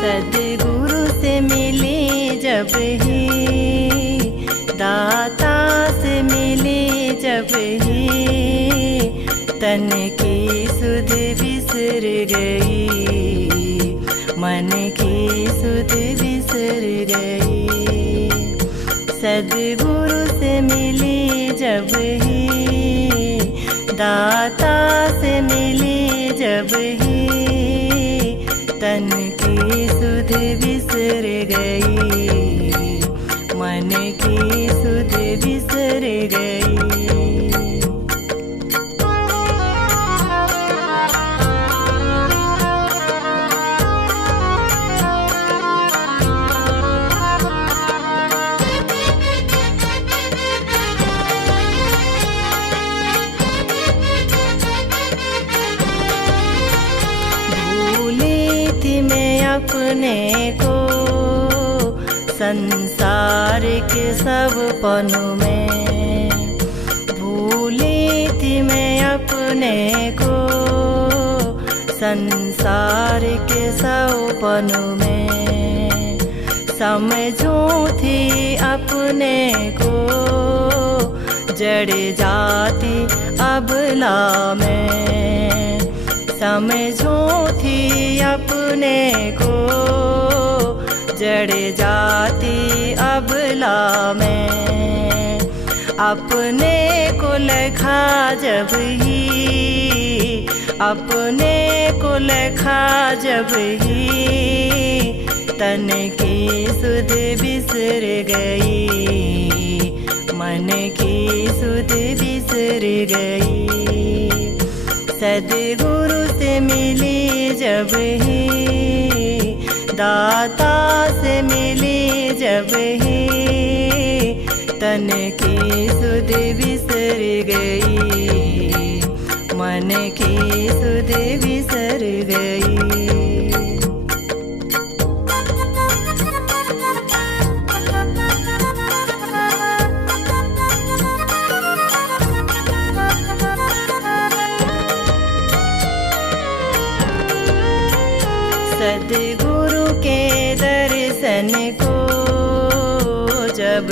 सद्गुरु से मिले जब ही, दाता से मिले जब ही, तन की सुध बिसर गई, मन की सुध बिसर गई। सद्गुरु से मिले जब ही, दाता से मिले जब ही, तन की सुध बिसर गई, मन की सुध बिसर गई। अपने को संसार के सब पनों में, भूली थी मैं अपने को संसार के सब पनों में। समझू थी अपने को जड़ जाति अबला में, समझू थी अपने को जड़ जाति अबला में। अपने को लिखा जब ही, अपने को लिखा जब ही, तन की सुध बिसर गई, मन की सुध बिसर गई। सद्गुरु से मिली जब ही, दाता से मिली जब ही, तन की सुध बिसर गई, मन की सुध बिसर गई। सद्गुरु के दर्शन को जब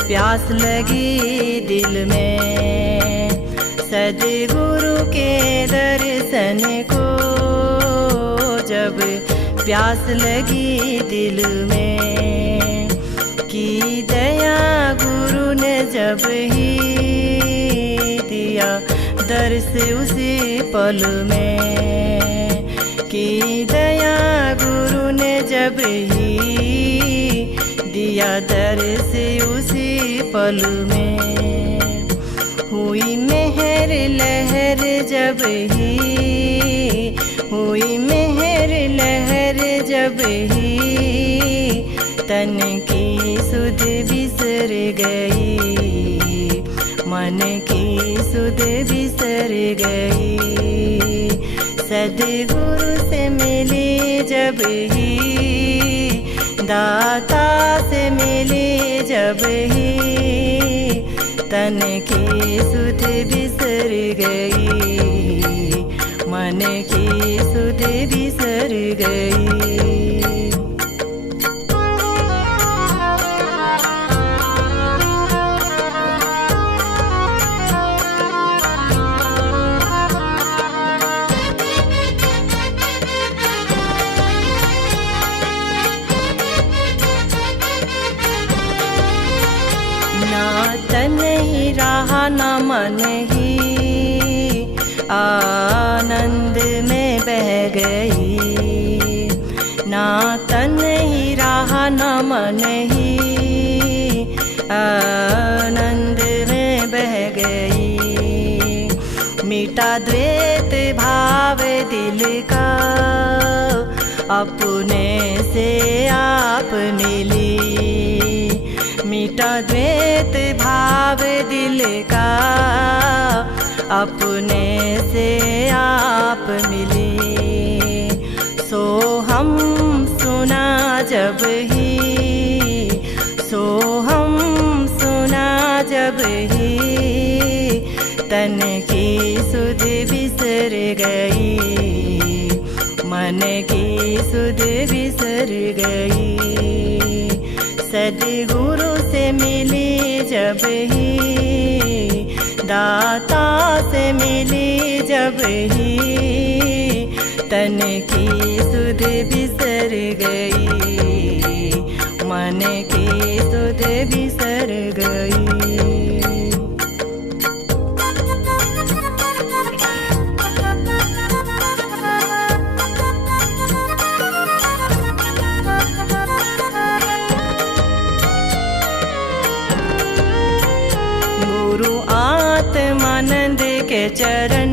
प्यास लगी दिल में, सद्गुरु के दर्शन को जब प्यास लगी दिल में, की दया गुरु ने जब ही दिया दर्श उसी पल में, की दया गुरु ने जब ही दिया दर्श उसी पल में। हुई मेहर लहर जब ही, हुई मेहर लहर जब ही, तन की सुध बिसर गई, मन की सुध बिसर गई। सद्गुरु से मिली जब ही, दाता से मिली जब ही, तन की सुध बिसर गई, मन की सुध बिसर गई। तन ही रहा न मन ही, आनंद में बह गई, ना तन ही रहा न मन ही, आनंद में बह गई। मिटा द्वैत भाव दिल का, अपने से आप मिली, मिटा द्वैत भाव दिल का, अपने से आप मिली। सो हम सुना जब ही, सो हम सुना जब ही, तन की सुध बिसर गई, मन मन की सुध बिसर गई। सद्गुरु से मिली जब ही, दाता से मिली जब ही, तन की सुध बिसर गई, मन की सुध बिसर गई। गुरु आत्मानंद के चरण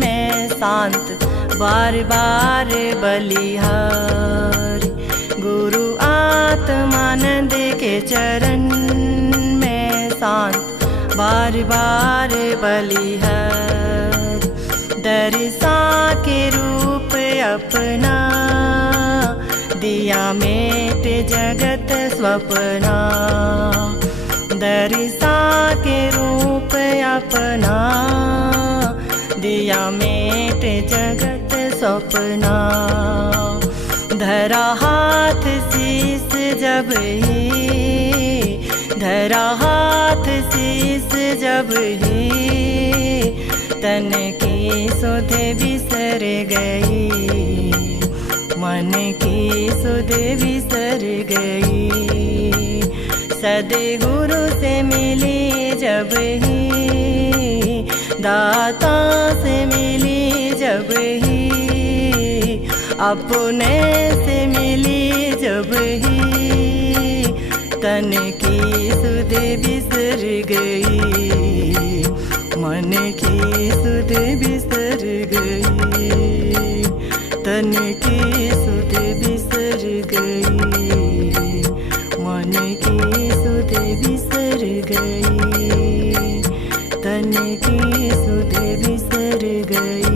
में शांत बार बार बलिहार। गुरु आत्मानंद के चरण में शांत बार बार बलिहार। दर्शा के रूप अपना दिया मेट जगत स्वप्ना। दर्शा के रूप अपना दिया मेट जगत स्वप्ना। धरा हाथ शीस जब ही, धरा हाथ शीस जब ही, तन की सुध बिसर गई, मन की सुध बिसर गई। सद्गुरु से मिली जब ही, दाता से मिली जब ही, अपने से मिली जब ही, तन की सुध बिसर गई, मन की सुध बिसर गई, तन की सुध बिसर गई, मन की सुध बिसर गई, तन की सुध बिसर गई।